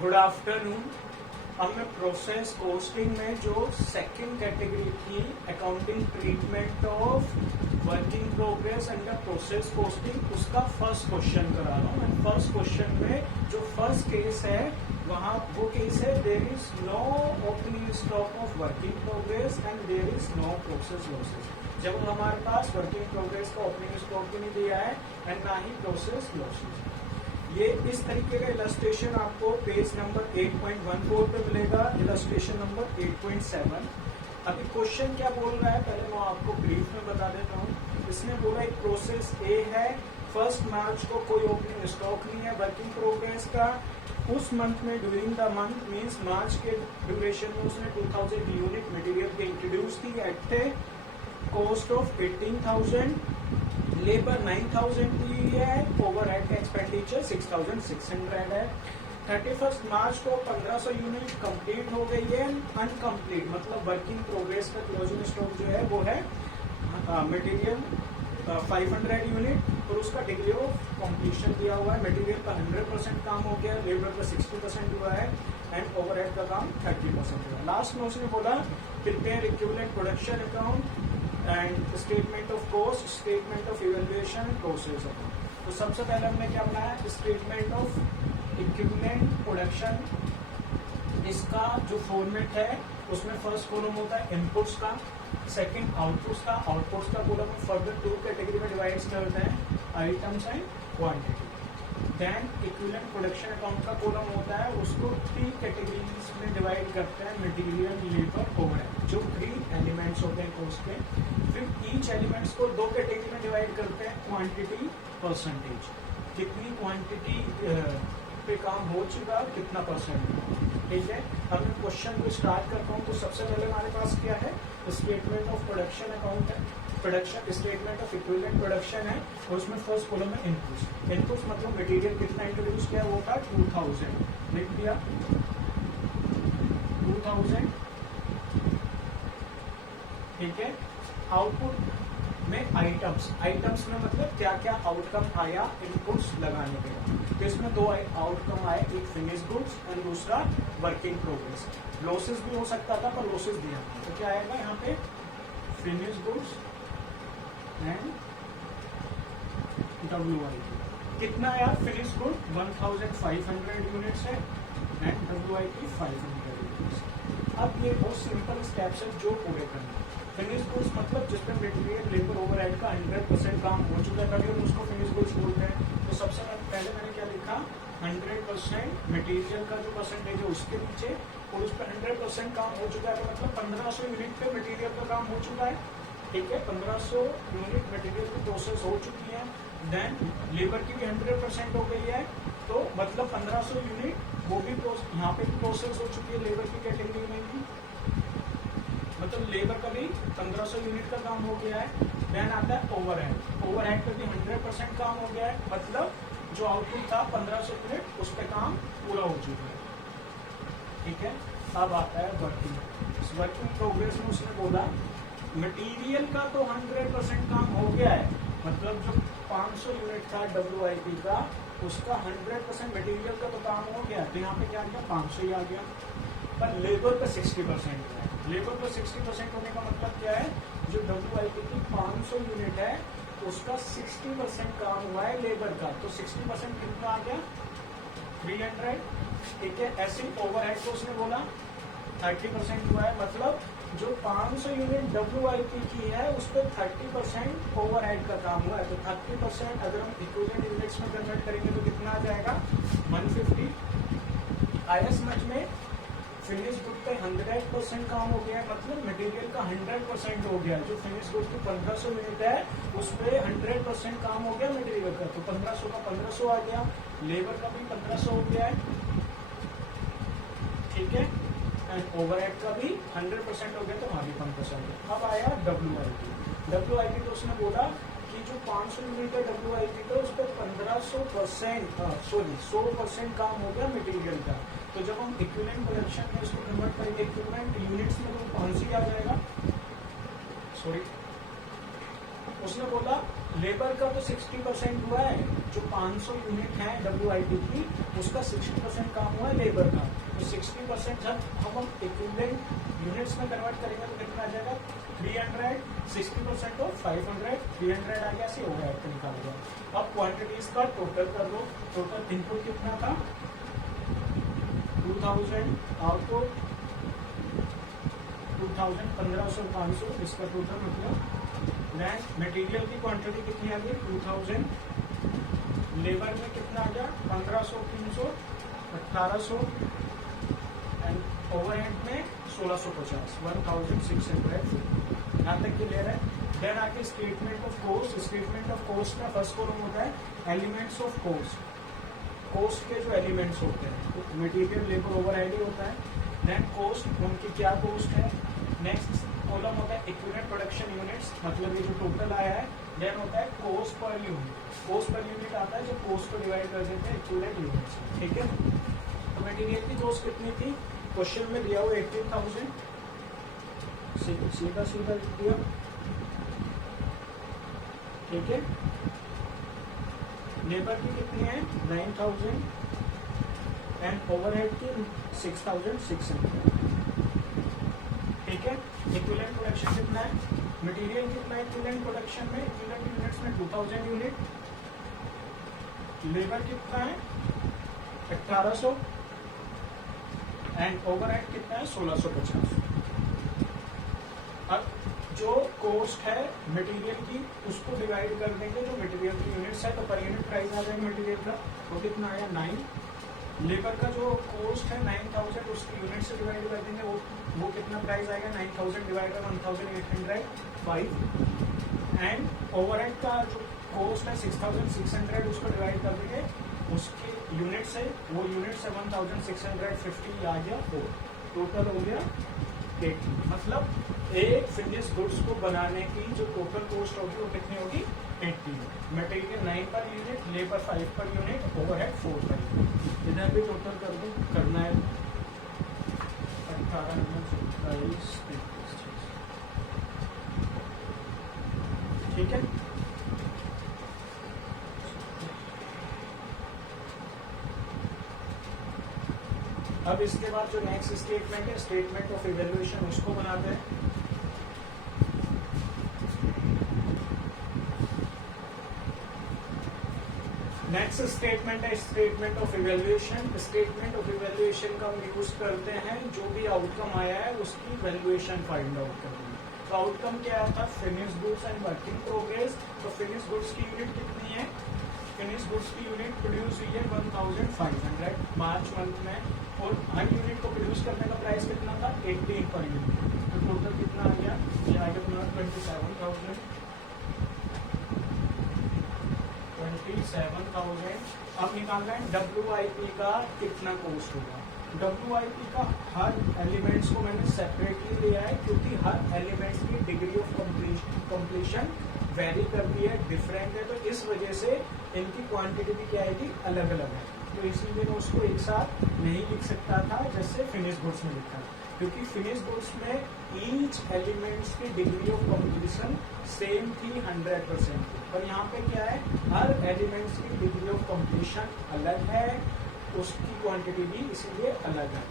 Good afternoon. हमने process costing में जो सेकंड कैटेगरी की accounting treatment of working progress under process costing उसका फर्स्ट क्वेश्चन करा रहा हूँ। फर्स्ट क्वेश्चन में जो फर्स्ट केस है वहाँ वो केस है there is no opening stock of working progress and there is no process losses. जब हमारे पास वर्किंग प्रोग्रेस का ओपनिंग स्टॉक भी नहीं दिया है एंड ना ही प्रोसेस लॉसेस। ये इस तरीके का इलस्ट्रेशन आपको पेज नंबर 8.14 पे मिलेगा, इलस्ट्रेशन नंबर 8.7। अभी क्वेश्चन क्या बोल रहा है पहले मैं आपको ब्रीफ में बता देता हूँ। इसने बोला एक प्रोसेस ए है, 1 मार्च को कोई ओपनिंग स्टॉक नहीं है वर्किंग प्रोग्रेस का। उस मंथ में during the month means March के ड्यूरेशन में उसने 2000 यूनिट मटेरियल के इंट्रोड्यूस की at a cost of 18,000, labour 9,000 दी है, ओवरहेड का एक्सपेंडिचर 6,600 है। 31 मार्च को 1500 यूनिट कंप्लीट हो गई है। अनकम्प्लीट मतलब वर्किंग प्रोग्रेस का क्लोजिंग स्टॉक जो है वो है मटेरियल 500 यूनिट और उसका डिग्री ऑफ कंप्लीशन दिया हुआ है। मटेरियल का 100% काम हो गया, लेबर का 60% हुआ है एंड ओवरहेड का काम 30% हुआ है। लास्ट में उसने बोला prepare equivalent production account and statement of cost, statement of evaluation, process account. तो सबसे पहले हमने क्या बनाया, स्टेटमेंट ऑफ इक्विवेलेंट प्रोडक्शन। इसका जो फॉर्मेट है उसमें फर्स्ट कॉलम होता है इनपुट्स का, सेकंड आउटपुट्स का। आउटपुट्स का कॉलम फर्दर 2 कैटेगरी में डिवाइड करते हैं, items and quantity. Then equivalent production account का कॉलम होता है उसको 3 कैटेगरीज में डिवाइड करते हैं, मटेरियल, लेबर, ओवरहेड, जो 3 एलिमेंट्स होते हैं कॉस्ट के। फिर ईच एलिमेंट्स को 2 कैटेगरी में डिवाइड करते हैं, क्वांटिटी, परसेंटेज, कितनी क्वांटिटी पे काम हो चुका, कितना परसेंट। ठीक है, अब मैं क्वेश्चन को स्टार्ट करता हूँ। तो सबसे पहले हमारे पास क्या है, स्टेटमेंट ऑफ प्रोडक्शन अकाउंट है, production statement of equivalent production है और उसमें फर्स्ट कॉलम है इनपुट्स। इनपुट्स मतलब मटेरियल कितना इंट्रोड्यूस किया वो था 2000, लिख दिया 2000। ठीक है, आउटपुट में आइटम्स में मतलब क्या क्या आउटकम आया इनपुट्स लगाने के बाद। तो इसमें 2 आउटकम आए, एक फिनिश गुड्स एंड दूसरा वर्किंग प्रोग्रेस। लॉसेस भी हो सकता था पर लॉसेस दिया, तो क्या आएगा यहाँ पे, फिनिश गुड्स एंड WIP। कितना यार, फिनिश गुड 1500 यूनिट्स है एंड WIP 500 यूनिट्स। अब ये बहुत सिंपल स्टेप्स है जो पूरे करना। फिनिश गुड्स मतलब जिसमें मटेरियल, लेबर, ओवरहेड का 100% काम हो चुका है तभी हम उसको फिनिश गुड्स बोलते हैं। तो सबसे पहले मैंने क्या लिखा, 100% मटेरियल का जो परसेंटेज है उसके नीचे और उस पर 100% काम हो चुका है, तो मतलब 1500 यूनिट पे मटेरियल का काम हो चुका है। ठीक है, 1500 यूनिट मटेरियल की प्रोसेस हो चुकी है। देन लेबर की भी 100% हो गई है, तो मतलब 1500 यूनिट वो भी यहाँ पे भी प्रोसेस हो चुकी है लेबर की कैटेगरी में भी, मतलब लेबर का भी 1500 यूनिट का काम हो गया है। देन आता है ओवरहेड, ओवरहेड पे भी 100% काम हो गया है, मतलब जो आउटपुट था 1500 यूनिट उस पर काम पूरा हो चुका है। ठीक है, अब आता है वर्किंग प्रोग्रेस में उसने बोला मटेरियल का तो 100% काम हो गया है, मतलब जो 500 यूनिट था WIP का उसका 100% मटेरियल का तो काम हो गया, तो यहाँ पे क्या आ गया 500 ही आ गया। पर लेबर का 60% है, लेबर का 60% होने का मतलब क्या है, जो WIP की 500 यूनिट है उसका 60% काम हुआ है लेबर का, तो 60% कितना आ गया 300। ठीक है, ऐसे ओवरहेड को उसने बोला 30% हुआ है, मतलब जो 500 यूनिट WIP की है उस पर 30% ओवरहेड का काम हुआ है, तो 30% अगर हम इक्विवेलेंट यूनिट्स में कन्वर्ट करेंगे तो कितना आ जाएगा 150। आईएस मच में फिनिश गुड पे 100% काम हो गया है, मतलब मटेरियल का 100% हो गया। जो फिनिश गुड की 1500 यूनिट है उस पर 100% काम हो गया मटेरियल का, तो 1500 का 1500 आ गया, लेबर का भी 1500 हो गया है। ठीक है, एंड ओवरहेड का भी 100% हो गया, तो वहाँ भी 5%। अब आया WIP तो उसने बोला कि जो 500 यूनिट का WIP था उस पर 100% काम हो गया मटेरियल का। तो जब हम इक्विवेलेंट प्रोडक्शन में इसको कन्वर्ट करेंगे इक्विवेलेंट यूनिट्स में तो 500 आ जाएगा। सॉरी, उसने बोला लेबर का तो 60% हुआ है, जो 500 यूनिट है WIP की, उसका 60% काम हुआ है लेबर का। तो 60% जब हम इक्विवेलेंट यूनिट्स में कन्वर्ट करेंगे तो कितना आ जाएगा 300, 60% ऑफ 500, 300 आ गया, सी ओवरहेड का निकाल गया। अब क्वांटिटीज का टोटल कर लो, टोटल इनपुट कितना था 2000, आउटपुट 2000, 1500, 500, इसका टोटल मतलब मटेरियल की क्वांटिटी कितनी आ गई 2000, लेबर में कितना आ गया 1500, 300, 1800 एंड ओवरहेड में 1650, 1600। यहाँ तक क्लियर है। देन आके statement of cost. Statement of cost में फर्स्ट कॉलम होता है एलिमेंट्स ऑफ कॉस्ट, कॉस्ट के जो एलिमेंट्स होते हैं, तो मटेरियल लेबर ओवरहेड ही होता है। देन कॉस्ट, उनकी क्या कॉस्ट है। नेक्स्ट कॉलम होता है इक्विवेलेंट प्रोडक्शन यूनिट्स, मतलब ये जो टोटल आया है। देन होता है cost per unit, cost per unit आता है जो कॉस्ट को डिवाइड कर देते हैं इक्विवेलेंट यूनिट्स, ठीक है। तो मटेरियल की कॉस्ट कितनी थी, क्वेश्चन में दिया हुआ 18,000, सीधा सीधा लिख दिया, ठीक है। लेबर की कितनी है 9,000 एंड ओवरहेड की 6,600, ठीक है। इक्विवेलेंट प्रोडक्शन कितना है, मटेरियल कितना है इक्विवेलेंट प्रोडक्शन में, इक्विवेलेंट यूनिट्स में 2000 यूनिट, लेबर कितना है 1800 एंड ओवरहेड कितना है 1650। अब जो कॉस्ट है मटेरियल की उसको डिवाइड कर देंगे जो मटेरियल की यूनिट्स है, तो पर यूनिट प्राइस आ जाएगा मटेरियल का, वो कितना आया 9। लेबर का जो कॉस्ट है 9000, उसकी यूनिट से डिवाइड कर देंगे, वो कितना प्राइस आएगा 9000 डिवाइड बाय 1805 एंड ओवरहेड का जो कॉस्ट है 6600, उसको डिवाइड कर देंगे उसके यूनिट से, वो यूनिट से 1650 आ गया 4, टोटल हो गया 80। मतलब एक फिनिश गुड्स को बनाने की जो टोटल कॉस्ट होगी वो कितनी होगी 80। Material 9 per unit, labour 5 per unit, overhead 4 per unit. इधर भी टोटल कर दो, करना है 18, 27, 33, ठीक है। अब इसके बाद जो नेक्स्ट स्टेटमेंट है, स्टेटमेंट ऑफ इवैल्यूएशन, उसको बनाते हैं। नेक्स्ट स्टेटमेंट है statement of evaluation. Statement of evaluation का हम यूज करते हैं जो भी आउटकम आया है उसकी वैल्यूएशन फाइंड आउट करनी है। तो आउटकम क्या आया था finish goods and work in progress. तो फिनिश गुड्स की यूनिट कितनी है, फिनिश गुड्स की यूनिट प्रोड्यूस हुई है 1500 मार्च मंथ में, और हर यूनिट को प्रोड्यूस करने का प्राइस कितना था 18 पर यूनिट। तो टोटल कितना आ गया, ये आ गया 27,000। अब निकालना है WIP का कितना कॉस्ट होगा। WIP का हर एलिमेंट्स को मैंने सेपरेटली लिया है क्योंकि हर एलिमेंट्स की डिग्री ऑफ कंप्लीशन वेरी करती है, डिफरेंट है, तो इस वजह से इनकी क्वांटिटी भी क्या आएगी अलग अलग है। तो इसीलिए मैं उसको एक साथ नहीं लिख सकता था जैसे फिनिश गुड्स में लिखा, क्योंकि फिनिश गुड्स में ईच एलिमेंट्स की डिग्री ऑफ कंप्लीशन सेम थी 100%, पर यहाँ पे क्या है हर एलिमेंट्स की डिग्री ऑफ कंप्लीशन अलग है, उसकी क्वांटिटी भी इसीलिए अलग है।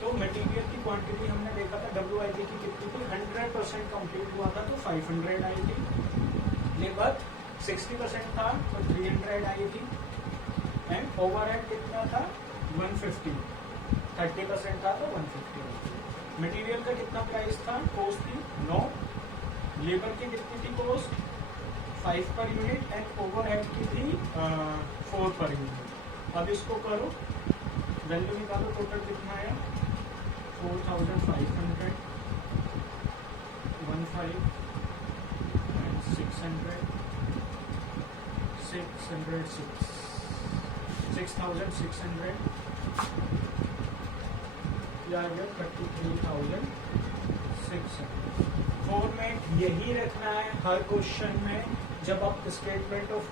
तो मटेरियल की क्वांटिटी हमने देखा था WIP की कितनी थी 100% कंप्लीट हुआ था तो 500 आई थी, लेबर 60% था तो 300 आई थी, एंड ओवरहेड कितना था 150, 30% था तो 150। मटेरियल का कितना प्राइस था, कॉस्ट थी 9, लेबर की कितनी थी cost 5 per unit and overhead की थी 4 पर यूनिट। अब इसको करो वैल्यू निकालो, टोटल कितना आया 4,500, 15 एंड 600, 6,600 या 33,600। फॉर्मेट यही रखना है हर क्वेश्चन में। जब आप स्टेटमेंट ऑफ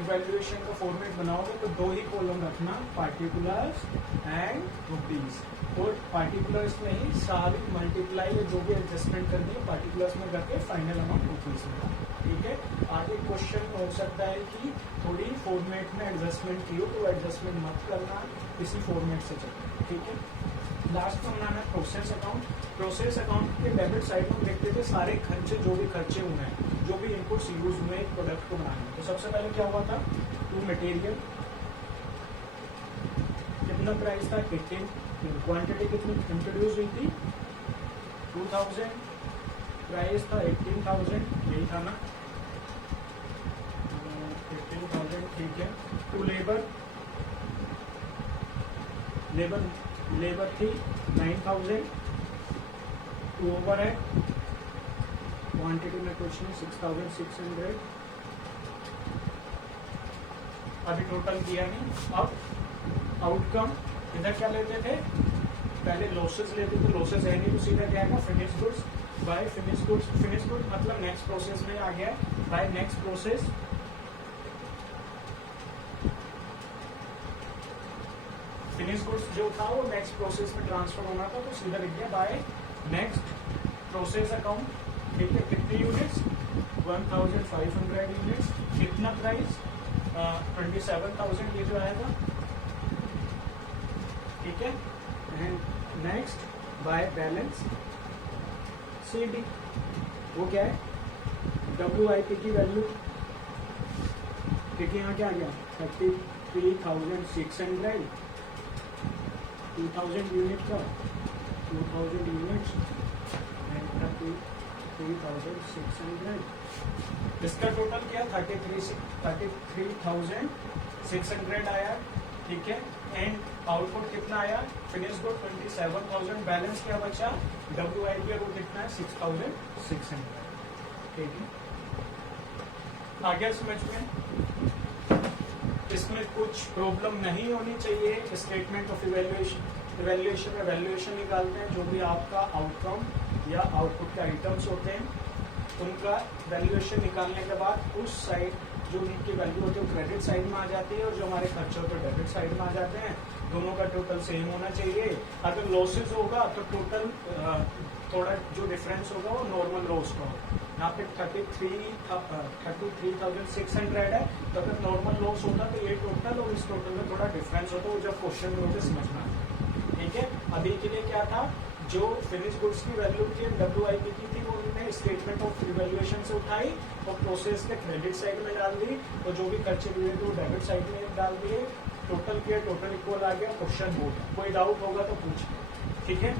इवैल्यूएशन का फॉर्मेट बनाओगे तो 2 ही कॉलम रखना, पार्टिकुलर्स एंड रुपीज, और पार्टिकुलर्स में ही सारी मल्टीप्लाई या जो भी एडजस्टमेंट करनी है पार्टिकुलर्स में करके फाइनल अमाउंट रुपीज में। ठीक है। आगे क्वेश्चन हो सकता है कि थोड़ी फॉर्मेट में एडजस्टमेंट की हो, तो एडजस्टमेंट मत करना, इसी फॉर्मेट से चलना, ठीक है। लास्ट में बनाना है प्रोसेस अकाउंट। प्रोसेस अकाउंट के डेबिट साइड में देखते थे सारे खर्चे, जो भी खर्चे हुए हैं, जो भी इनपुट्स यूज हुए एक प्रोडक्ट को बनाने में। तो सबसे पहले क्या हुआ था, टू मटेरियल, कितना प्राइस था 18, क्वांटिटी कितनी इंट्रोड्यूस हुई थी 2000, प्राइस था 18,000, यही था ना 18,000, ठीक है। टू लेबर, लेबर थी 9,000, टू ओवर है, क्वांटिटी में कुछ नहीं 6,600, अभी टोटल किया नहीं। अब आउटकम, इधर क्या लेते थे, पहले लॉसेस लेते थे, लॉसेस है नहीं तो सीधा क्या है finish goods by finish goods. Finish goods मतलब नेक्स्ट प्रोसेस में आ गया, by next process, finish goods जो था वो नेक्स्ट प्रोसेस में ट्रांसफर होना था, तो सीधा लिख दिया बाय नेक्स्ट प्रोसेस अकाउंट, ठीक है। कितनी यूनिट्स 1,500 यूनिट्स, कितना प्राइस 27,000, ये जो आएगा, ठीक है। And next by balance CD, वो क्या है WIP की वैल्यू, ठीक है। यहाँ क्या आ गया 33,600, 2,000 यूनिट का 2,000 यूनिट्स एंड 33,600, इसका टोटल क्या 33,600 आया, ठीक है। एंड आउटपुट कितना आया, फिनिश गुड 27,000, बैलेंस क्या बचा WIP वो कितना है 6,600, ठीक है। आ गया समझ में, इसमें कुछ प्रॉब्लम नहीं होनी चाहिए। स्टेटमेंट ऑफ इवैल्यूएशन में वैल्यूएशन निकालते हैं, जो भी आपका आउटकम या आउटपुट के आइटम्स होते हैं उनका वैल्यूएशन निकालने के बाद उस साइड जो उनकी वैल्यू होती है वो क्रेडिट साइड में आ जाती है, और जो हमारे खर्चे होते हैं डेबिट साइड में आ जाते हैं। दोनों का टोटल सेम होना चाहिए। अगर लॉसेज होगा तो टोटल थोड़ा जो डिफरेंस होगा वो नॉर्मल लॉस का होगा। यहाँ पे 33,600 है, तो अगर नॉर्मल लॉस होता तो ये टोटल और इस टोटल में थोड़ा डिफरेंस होता, वो जब क्वेश्चन में होते समझना, ठीक है। अभी के लिए क्या था, जो फिनिश गुड्स की वैल्यू थी WIP की थी, वो उन्होंने स्टेटमेंट ऑफ इवैल्यूएशन से उठाई और प्रोसेस के क्रेडिट साइड में डाल दी, और जो भी खर्चे दिए थे वो डेबिट साइड में डाल दिए, टोटल किया, टोटल इक्वल आ गया, क्वेश्चन बोर्ड। कोई डाउट होगा तो पूछिए, ठीक है।